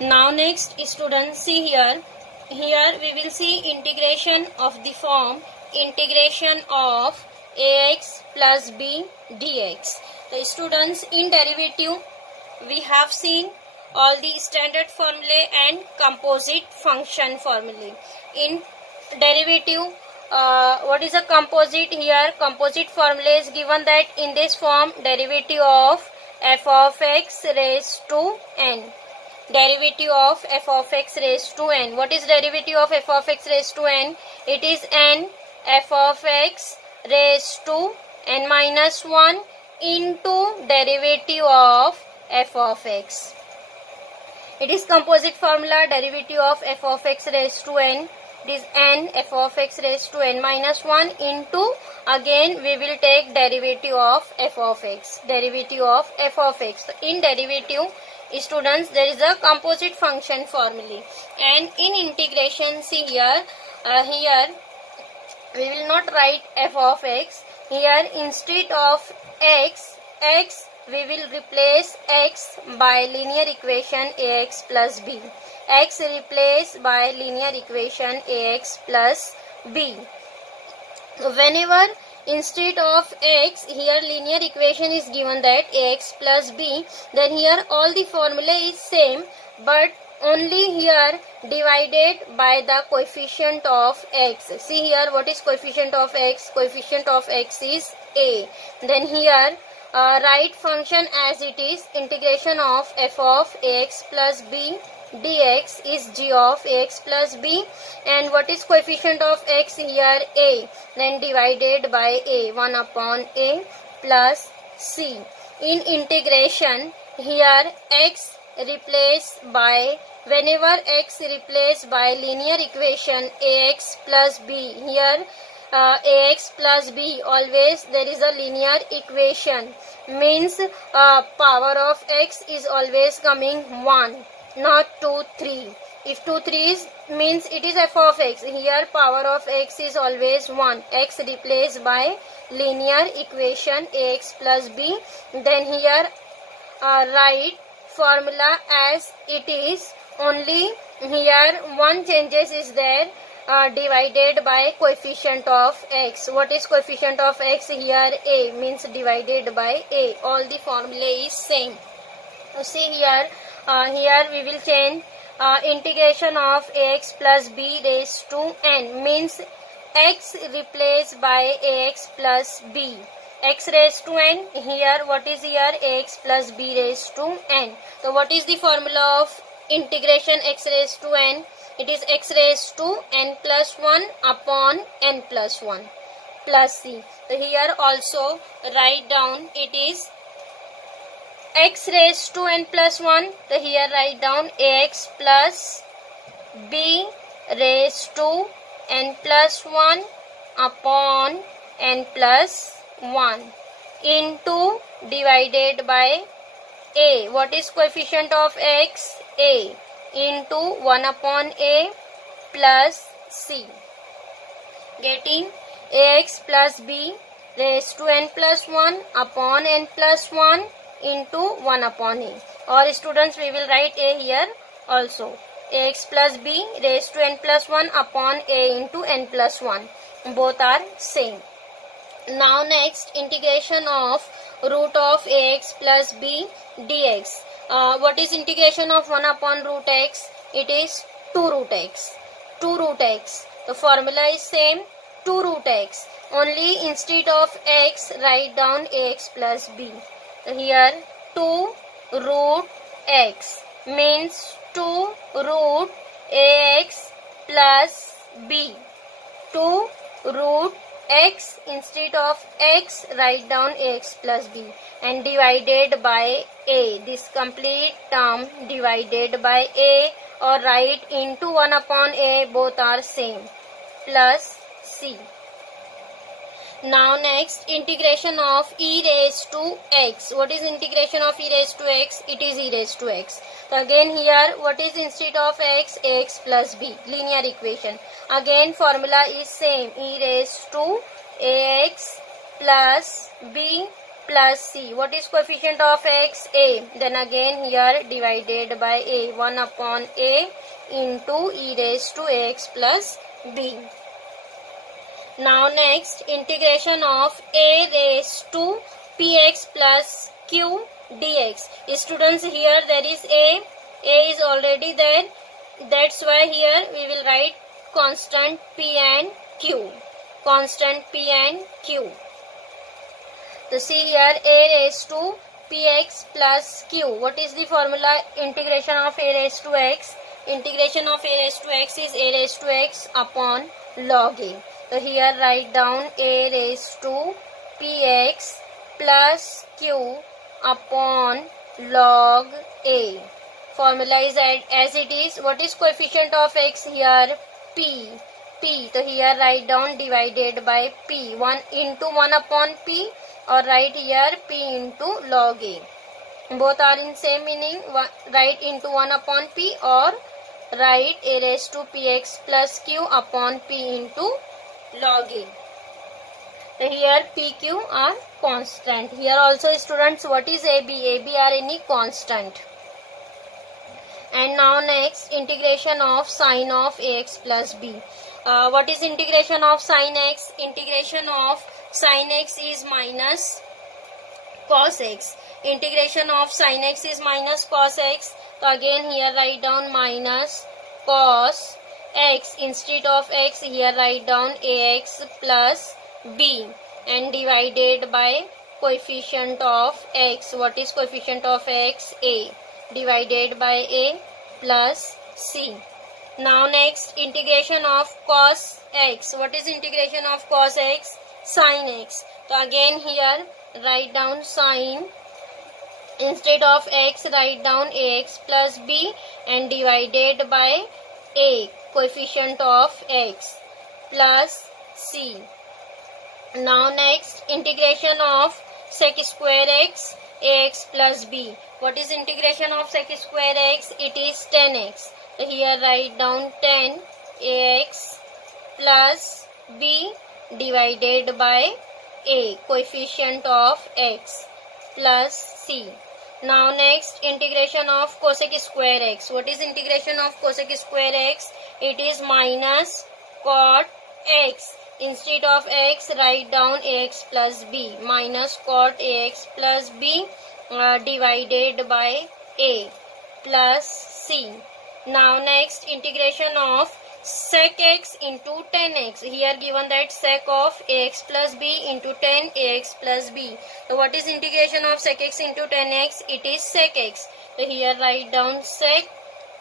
Now next students, see here. Here we will see integration of the form integration of ax plus b dx. The students, in derivative we have seen all the standard formulae and composite function formulae. In derivative, what is a composite? Here composite formula is given that in this form derivative of f of x raised to n. Derivative of f of x raised to n. What is derivative of f of x raised to n? It is n f of x raised to n minus 1 into derivative of f of x. It is composite formula. Derivative of f of x raised to n, it is n f of x raised to n minus 1 into, again we will take derivative of f of x. Derivative of f of x. So in derivative, students, there is a composite function formula, and in integration, see here, here we will not write f of x. Here instead of x we will replace x by linear equation ax plus b. X replaced by linear equation ax plus b. Whenever instead of x, here linear equation is given that ax plus b, then here all the formula is same, but only here divided by the coefficient of x. See here, what is coefficient of x? Coefficient of x is a. Then here write function as it is. Integration of f of ax plus b dx is g of ax plus b, and what is coefficient of x? Here a, then divided by a, 1 upon a plus c. In integration, here x replaced by, whenever x replaced by linear equation ax plus b, here ax plus b, always there is a linear equation, means power of x is always coming 1, not 2, 3. If 2, 3 is, means it is f of x. Here power of x is always 1. X replaced by linear equation ax plus b. Then here write formula as it is. Only here one changes is there, divided by coefficient of x. What is coefficient of x? Here a, means divided by a. All the formula is same. So see here, here we will change integration of ax plus b raised to n, means x replaced by ax plus b. X raised to n, here what is here? Ax plus b raised to n. So what is the formula of integration x raised to n? It is x raised to n plus 1 upon n plus 1 plus c. So here also write down, it is x raised to n plus 1. So here write down ax plus b raised to n plus 1 upon n plus 1 into divided by a. What is coefficient of x? A, into 1 upon a plus c. Getting ax plus b raised to n plus 1 upon n plus 1 into 1 upon a. Or students, we will write a here also. Ax plus b raised to n plus 1 upon a into n plus 1. Both are same. Now next, integration of root of ax plus b dx. What is integration of 1 upon root x? It is 2 root x. 2 root x. The formula is same, 2 root x. Only instead of x, write down ax plus b. So here 2 root x means 2 root ax plus b. 2 root x, instead of x, write down ax plus b, and divided by a. This complete term divided by a, or write into 1 upon a, both are same, plus c. Now next, integration of e raised to x. What is integration of e raised to x? It is e raised to x. So again here, what is instead of x? Ax plus b, linear equation. Again formula is same, e raised to ax plus b plus c. What is coefficient of x? A. Then again here divided by a. 1 upon a into e raised to x plus b. Now next, integration of a raised to px plus q dx. Students, here there is a is already there. That's why here we will write constant p and q. Constant p and q. So see here a raised to px plus q. What is the formula? Integration of a raised to x. Integration of a raised to x is a raised to x upon log a. So here write down a raised to px plus q upon log a. Formula is as it is. What is coefficient of x here? P. P. So here write down divided by p. 1 into 1 upon p, or write here p into log a. Both are in same meaning. Write into 1 upon p, or write a raised to px plus q upon p into log a. So here pq are constant. Here also students, what is ab? Ab are any constant. And now next, integration of sine of ax plus b. What is integration of sine x? Integration of sine x is minus cos x. Integration of sine x is minus cos x. So again here write down minus cos x. Instead of x here write down ax plus b, and divided by coefficient of x. What is coefficient of x? A. Divided by a plus c. Now next, integration of cos x. What is integration of cos x? Sin x. So again here write down sine. Instead of x write down ax plus b, and divided by a, coefficient of x, plus c. Now next, integration of sec square x ax plus b. What is integration of sec square x? It is 10x. So here write down 10 ax plus b divided by a, coefficient of x, plus c. Now next, integration of cosec square x. What is integration of cosec square x? It is minus cot x. Instead of x write down ax plus b, minus cot ax plus b divided by a, plus c. Now next, integration of sec x into 10x. Here given that sec of ax plus b into 10 ax plus b. So what is integration of sec x into 10x? It is sec x. So here write down sec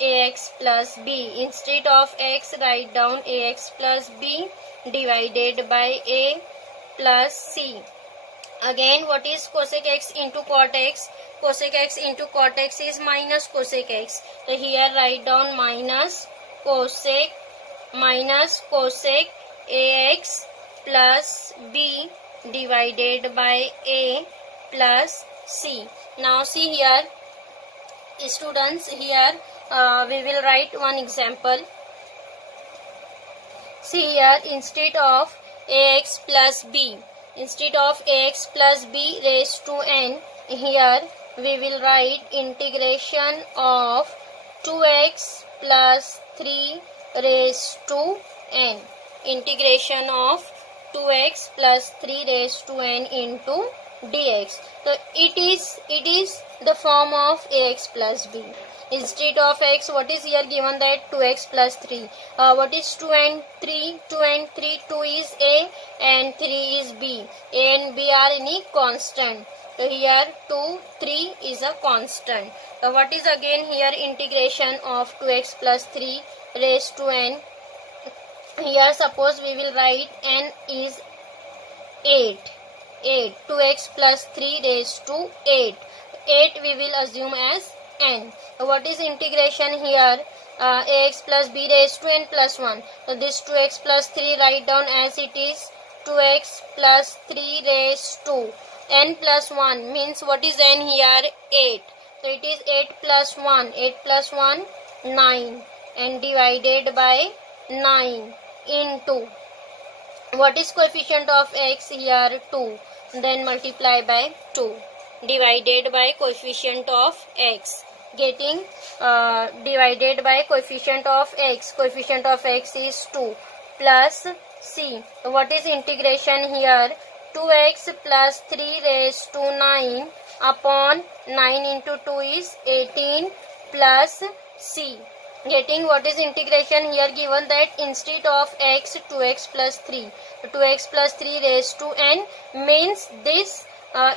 ax plus b. Instead of x write down ax plus b divided by a, plus c. Again, what is cosec x into cot x? Cosec x into cot x is minus cosec x. So here write down minus cosec ax plus b divided by a, plus c. Now see here students, here we will write one example. See here, instead of ax plus b raised to n, here we will write integration of 2x plus 3 raised to n. Integration of 2x plus 3 raised to n into dx. So it is the form of ax plus b. Instead of x, what is here given that 2x plus 3. What is 2 and 3? 2 and 3, 2 is a and 3 is b. A and b are any constant. So here 2, 3 is a constant. So what is again here integration of 2x plus 3 raised to n. Here suppose we will write n is 8. 2x plus 3 raised to 8. 8 we will assume as n. So what is integration here? Ax plus b raised to n plus 1. So this 2x plus 3 write down as it is 2x plus 3 raised to n plus 1 means what is n here? 8. So it is 8 plus 1. 8 plus 1 9, and divided by 9 into what is coefficient of x here? 2. then multiply by 2 divided by coefficient of x, getting divided by coefficient of x. Coefficient of x is 2 plus c. What is integration here? 2x plus 3 raised to 9 upon 9 into 2 is 18 plus c. Getting what is integration here, given that instead of x, 2x plus 3. 2x plus 3 raised to n means this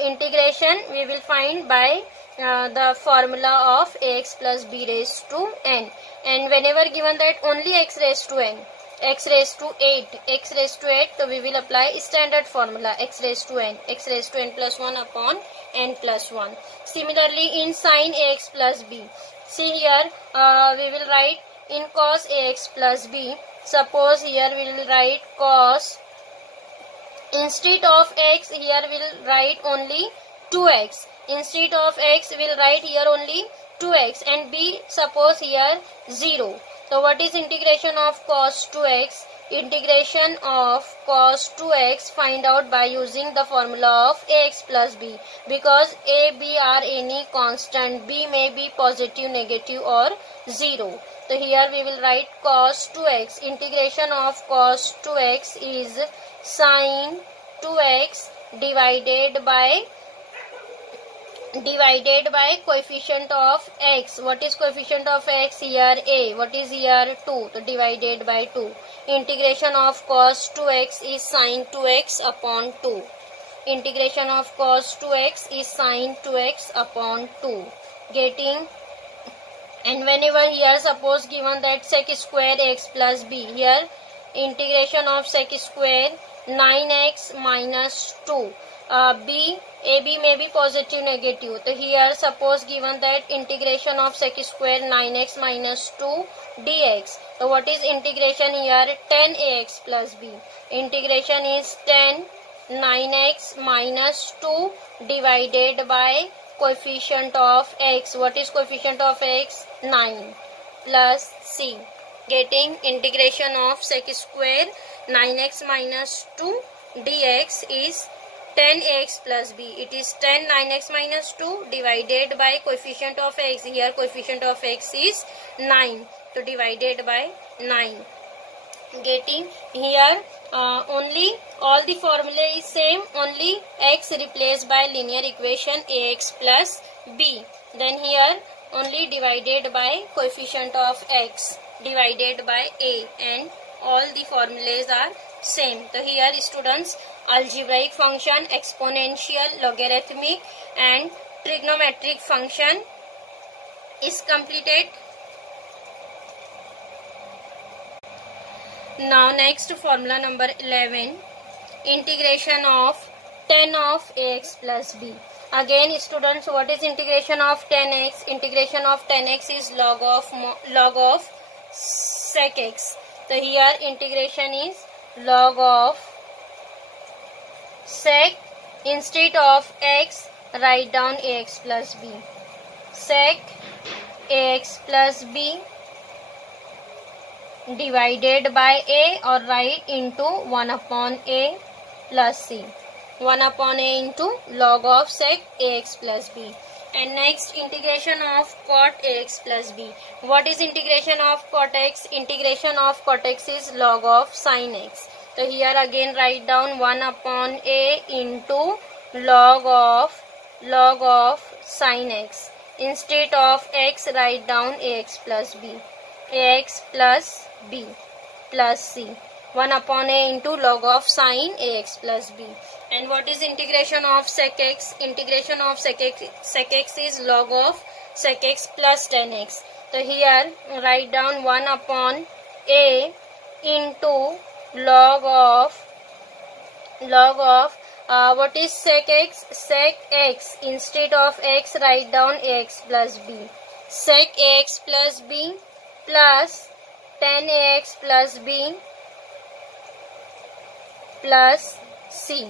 integration we will find by the formula of ax plus b raised to n. And whenever given that only x raised to n, x raised to 8, so we will apply standard formula x raised to n plus 1 upon n plus 1. Similarly in sin ax plus b, see here we will write in cos ax plus b. Suppose here we will write cos, instead of x here we will write only 2x, instead of x we will write here only 2x, and b suppose here 0. So what is integration of cos 2x? Integration of cos 2x find out by using the formula of ax plus b, because a, b are any constant, b may be positive, negative or 0. So here we will write cos 2x. Integration of cos 2x is sin 2x divided by coefficient of x. What is coefficient of x here? A. What is here? 2. So divided by 2. Integration of cos 2x is sin 2x upon 2. Integration of cos 2x is sin 2x upon 2. Getting, and whenever here suppose given that sec square x plus b, here integration of sec square 9x minus 2. AB may be positive, negative. So here suppose given that integration of sec square 9x minus 2 dx. So what is integration here? 10ax plus b. Integration is 10 9x minus 2 divided by coefficient of x. What is coefficient of x? 9 plus c. Getting integration of sec square 9x minus 2 dx is 10x plus b. It is 10 9x minus 2 divided by coefficient of x. Here coefficient of x is 9. So divided by 9. Getting here only all the formula is same, only x replaced by linear equation ax plus b. Then here only divided by coefficient of x divided by a, and all the formulas are same. So here students, algebraic function, exponential, logarithmic and trigonometric function is completed. Now next formula number 11, integration of 10 of ax plus b. Again students, what is integration of 10x? Integration of 10x is log of sec x. So here integration is log of sec, instead of x write down ax plus b. Sec ax plus b divided by a, or write into 1 upon a plus c. 1 upon a into log of sec ax plus b. And next integration of cot ax plus b. What is integration of cot x? Integration of cot x is log of sin x. So here again write down 1 upon a into log of sin x. Instead of x write down ax plus b. Ax plus b plus c. 1 upon a into log of sin ax plus b. And what is integration of sec x? Integration of sec x is log of sec x plus 10x. So here write down 1 upon a into log of what is sec x? Sec x, instead of x write down ax plus b. Sec ax plus b plus 10ax plus b plus c.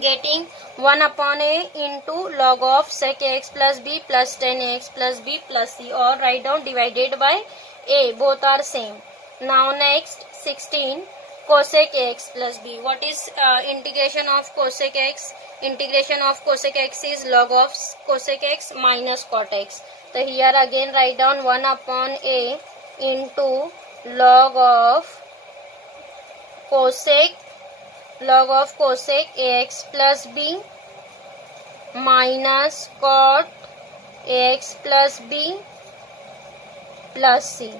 Getting 1 upon a into log of sec x plus b plus 10x plus b plus c, or write down divided by a. Both are same. Now next 16, cosec x plus b. What is integration of cosec x? Integration of cosec x is log of cosec x minus cot x. So here again write down 1 upon a into log of cosec ax plus b minus cot ax plus b plus c.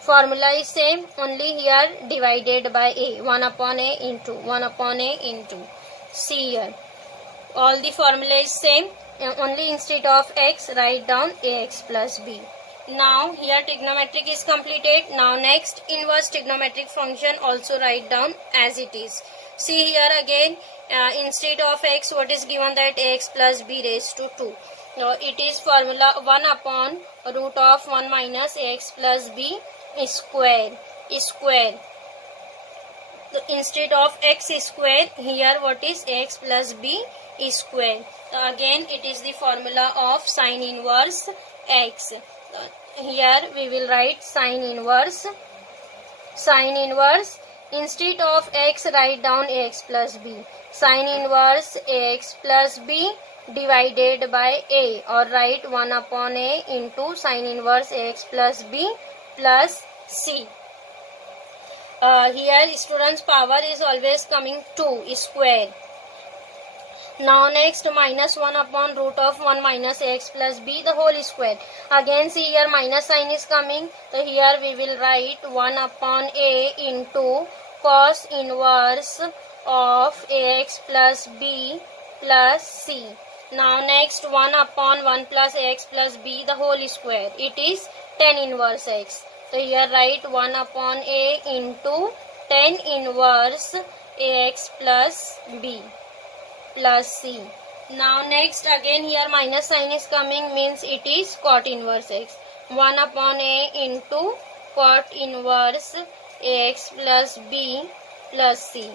Formula is same, only here divided by a. 1 upon a into c here. All the formula is same, only instead of x write down ax plus b. Now here trigonometric is completed. Now next inverse trigonometric function also write down as it is. See here again, instead of x what is given, that ax plus b raised to 2. Now it is formula 1 upon root of 1 minus ax plus b square. So instead of x square, here what is ax plus b square. So again it is the formula of sine inverse x. Here we will write sine inverse. Instead of x write down ax plus b. Sine inverse ax plus b divided by a, or write 1 upon a into sine inverse ax plus b plus c. Here students power is always coming 2 square. Now next minus 1 upon root of 1 minus ax plus b the whole square. Again see here minus sign is coming. So here we will write 1 upon a into cos inverse of ax plus b plus c. Now next 1 upon 1 plus ax plus b the whole square. It is tan inverse x. So here write 1 upon a into tan inverse ax plus b plus c. Now next again here minus sign is coming, means it is cot inverse x. 1 upon a into cot inverse ax plus b plus c.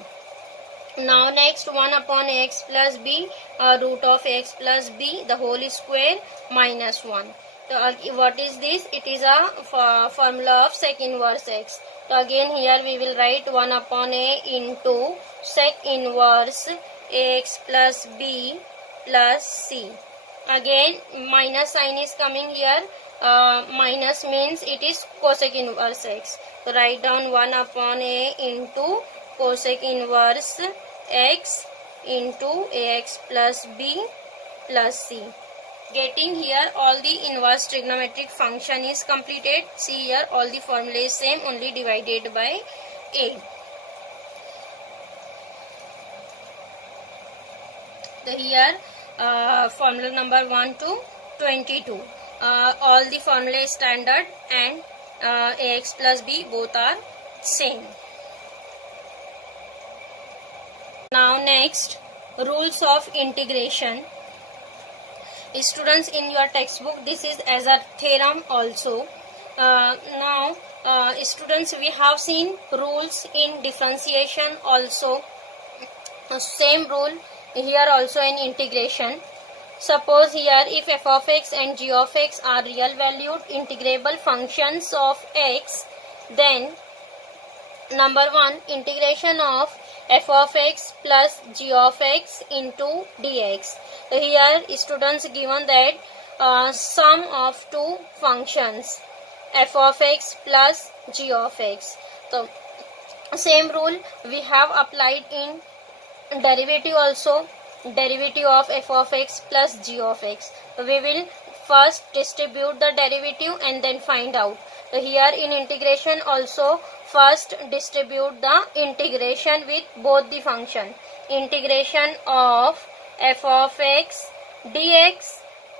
Now next 1 upon x plus b root of x plus b the whole square minus 1. So what is this? It is a formula of sec inverse x. So again here we will write 1 upon a into sec inverse ax plus b plus c. Again minus sign is coming here. Minus means it is cosec inverse x. So write down 1 upon a into cosec inverse x into ax plus b plus c. Getting here all the inverse trigonometric function is completed. See here all the formula is same, only divided by a. So here formula number 1 to 22. All the formula is standard and ax plus b both are same. Now next, rules of integration. Students, in your textbook this is as a theorem also. Now students, we have seen rules in differentiation also. Same rule here also in integration. Suppose here if f of x and g of x are real valued integrable functions of x, then number 1, integration of f of x plus g of x into dx. So here students given that sum of two functions f of x plus g of x. So same rule we have applied in derivative also. Derivative of f of x plus g of x. So we will first distribute the derivative and then find out. So here in integration also first distribute the integration with both the function. Integration of f of x dx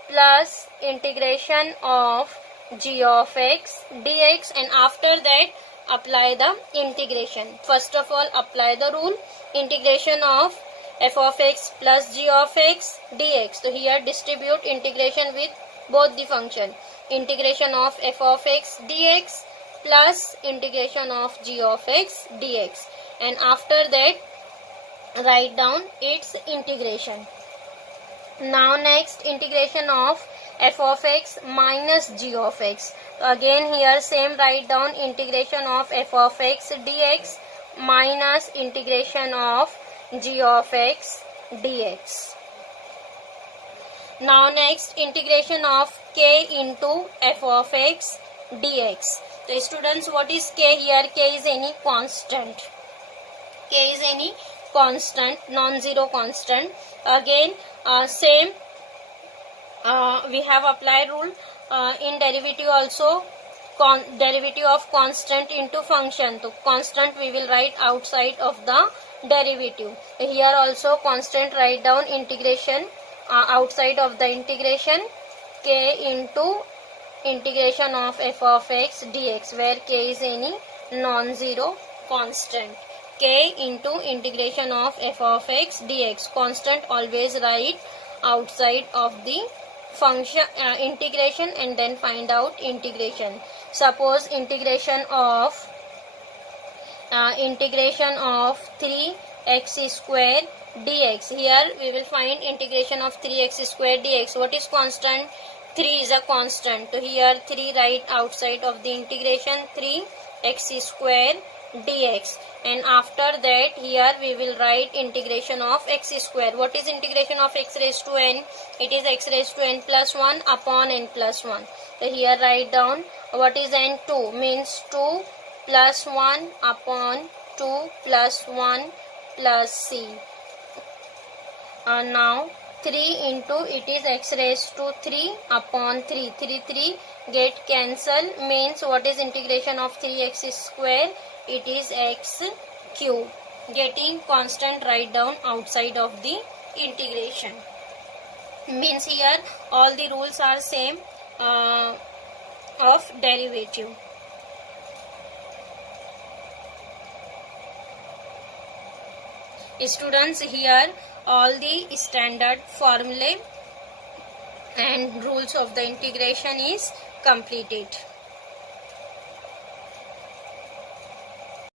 plus integration of g of x dx, and after that apply the integration. First of all apply the rule integration of f of x plus g of x dx. So here distribute integration with both the function. Integration of f of x dx plus integration of g of x dx, and after that write down its integration. Now next, integration of f of x minus g of x. So again here same write down integration of f of x dx minus integration of g of x dx. Now next, integration of k into f of x dx. So students, what is k here? K is any constant. K is any constant, non-zero constant. Again, same, we have applied rule in derivative also. Derivative of constant into function. So constant we will write outside of the derivative. Here also constant, write down integration outside of the integration, k into integration of f of x dx, where k is any non-zero constant. K into integration of f of x dx, constant always write outside of the function integration and then find out integration. Suppose integration of 3x square dx. Here we will find integration of 3x square dx. What is constant? 3 is a constant. So here 3 write outside of the integration, 3x square dx. And after that here we will write integration of x square. What is integration of x raised to n? It is x raised to n plus 1 upon n plus 1. So here write down what is n? 2, means 2 plus 1 upon 2 plus 1 plus c. Now 3 into, it is x raised to 3 upon 3. 3 get cancel, means what is integration of 3x square? It is x cube. Getting constant, write down outside of the integration. Means here all the rules are same of derivative. Students, here all the standard formulae and rules of the integration is completed.